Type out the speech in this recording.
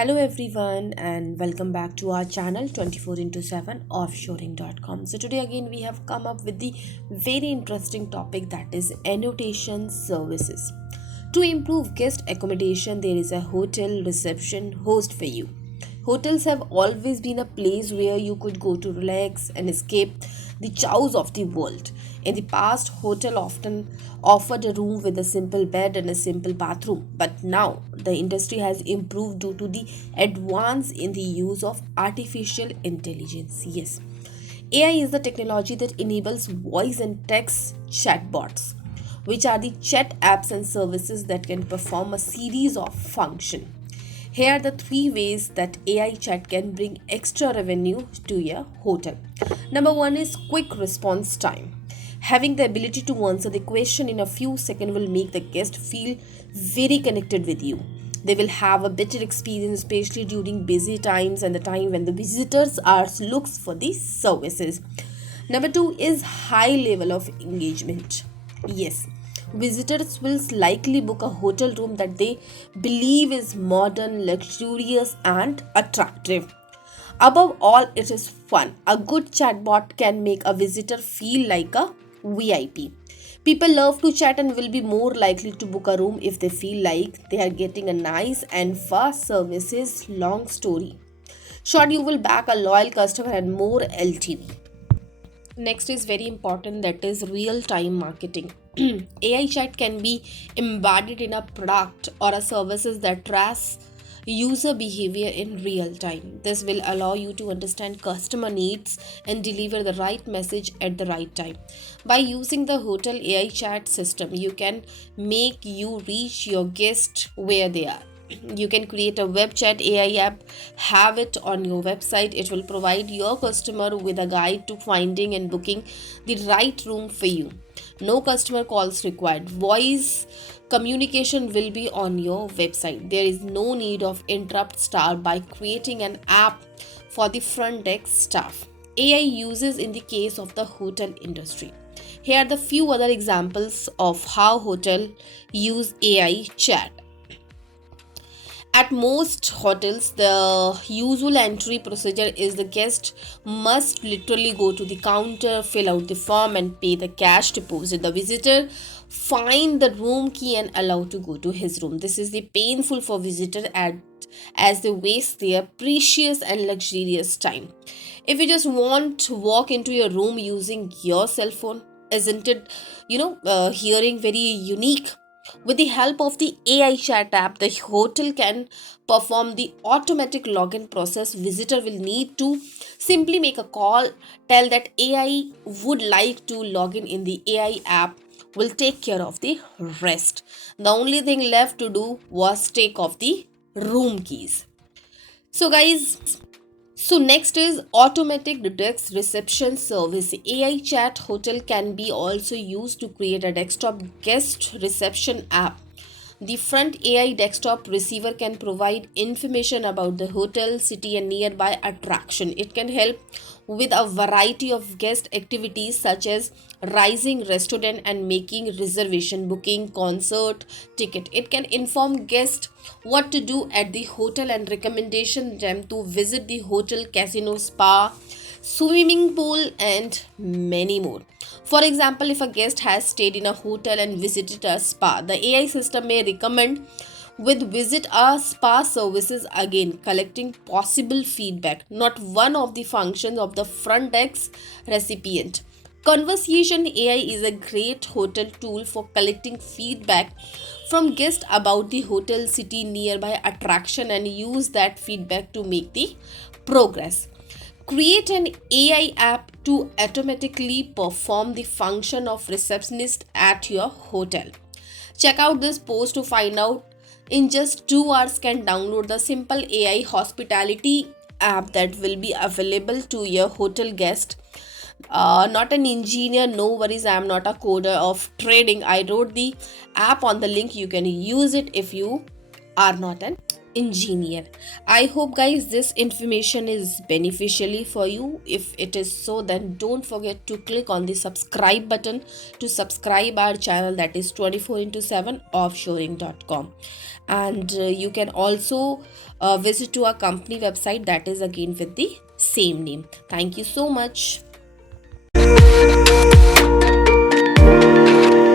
Hello everyone and welcome back to our channel 24 into 7 offshoring.com. So today again we have come up with the very interesting topic, that is annotation services. To improve guest accommodation, there is a hotel reception host for you. Hotels have always been a place where you could go to relax and escape the chows of the world. In the past, hotel often offered a room with a simple bed and a simple bathroom, but now the industry has improved due to the advance in the use of artificial intelligence. Yes, AI is the technology that enables voice and text chatbots, which are the chat apps and services that can perform a series of functions. Here are the three ways that AI chat can bring extra revenue to your hotel. Number one is quick response time. Having the ability to answer the question in a few seconds will make the guest feel very connected with you. They will have a better experience, especially during busy times and the time when the visitors are looks for these services. Number two is high level of engagement. Yes, visitors will likely book a hotel room that they believe is modern, luxurious, and attractive. Above all, it is fun. A good chatbot can make a visitor feel like a VIP. People love to chat and will be more likely to book a room if they feel like they are getting a nice and fast services. Long story short, you will back a loyal customer and more LTV. Next is very important, that is real time marketing. AI chat can be embedded in a product or a services that tracks user behavior in real time. This will allow you to understand customer needs and deliver the right message at the right time. By using the hotel AI chat system, you can make you reach your guest where they are. You can create a web chat AI app, have it on your website. It will provide your customer with a guide to finding and booking the right room for you. No customer calls required. Voice communication will be on your website. There is no need of interrupt staff by creating an app for the front desk staff. AI uses in the case of the hotel industry. Here are the few other examples of how hotel use AI chat. At most hotels, the usual entry procedure is the guest must literally go to the counter, fill out the form, and pay the cash deposit. The visitor find the room key and allowed to go to his room. This is the painful for visitor as they waste their precious and luxurious time. If you just want to walk into your room using your cell phone, isn't it hearing very unique? With the help of the AI chat app, the hotel can perform the automatic login process. Visitor will need to simply make a call, tell that AI would like to log in the AI app will take care of the rest. The only thing left to do was take off the room keys. So guys, next is automatic desk reception service. AI chat hotel can be also used to create a desktop guest reception app. The front AI desktop receiver can provide information about the hotel, city, and nearby attraction. It can help with a variety of guest activities such as rising restaurant and making reservation, booking concert ticket. It can inform guests what to do at the hotel and recommendation them to visit the hotel, casino, spa, swimming pool, and many more. For example, if a guest has stayed in a hotel and visited a spa, the AI system may recommend with visit a spa services again, collecting possible feedback. Not one of the functions of the front desk recipient. Conversation AI is a great hotel tool for collecting feedback from guests about the hotel, city, nearby attraction, and use that feedback to make the progress. Create an AI app to automatically perform the function of receptionist at your hotel. Check out this post to find out. In just 2 hours can download the simple AI hospitality app that will be available to your hotel guest. Not an engineer, no worries, I am not a coder of trading. I wrote the app on the link. You can use it if you are not an engineer. I hope guys this information is beneficially for you. If it is so, then don't forget to click on the subscribe button to subscribe our channel, that is 24 into 7 offshoring.com. And you can also visit to our company website, that is again with the same name. Thank you so much.